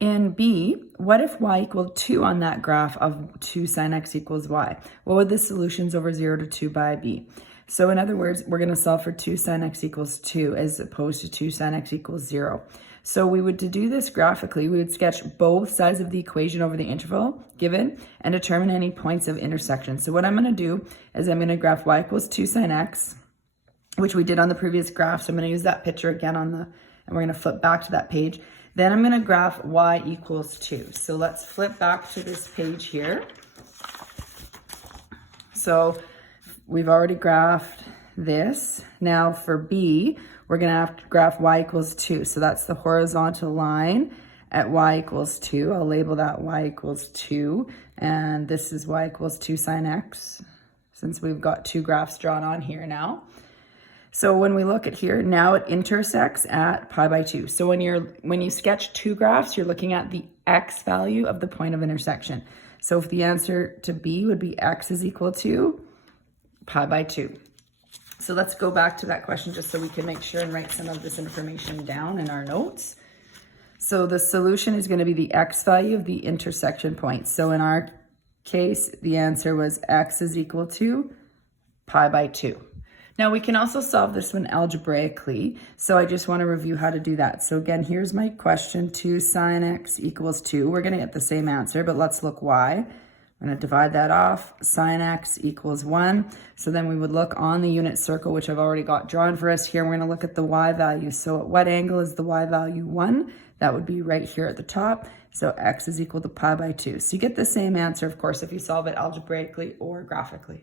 In B, what if y equaled 2 on that graph of 2 sine x equals y? What would the solutions over 0 to 2 by be? So in other words, we're going to solve for 2 sine x equals 2 as opposed to 2 sine x equals 0. So we would, to do this graphically, we would sketch both sides of the equation over the interval given and determine any points of intersection. So what I'm going to do is I'm going to graph y equals 2 sine x, which we did on the previous graph. So I'm going to use that picture again and we're going to flip back to that page. Then I'm going to graph y equals 2. So let's flip back to this page here. So we've already graphed this. Now for B, we're going to have to graph y equals 2. So that's the horizontal line at y equals 2. I'll label that y equals 2. And this is y equals 2 sine x, since we've got two graphs drawn on here now. So when we look at here, now it intersects at pi by 2. So when you sketch two graphs, you're looking at the x value of the point of intersection. So if the answer to B would be x is equal to pi by 2. So let's go back to that question just so we can make sure and write some of this information down in our notes. So the solution is going to be the x value of the intersection point. So in our case, the answer was x is equal to pi by 2. Now we can also solve this one algebraically. So I just want to review how to do that. So again, here's my question, 2 sine x equals 2. We're going to get the same answer, but let's look why. I'm going to divide that off. Sine x equals 1. So then we would look on the unit circle, which I've already got drawn for us here. We're going to look at the y value. So at what angle is the y value 1? That would be right here at the top. So x is equal to pi by 2. So you get the same answer, of course, if you solve it algebraically or graphically.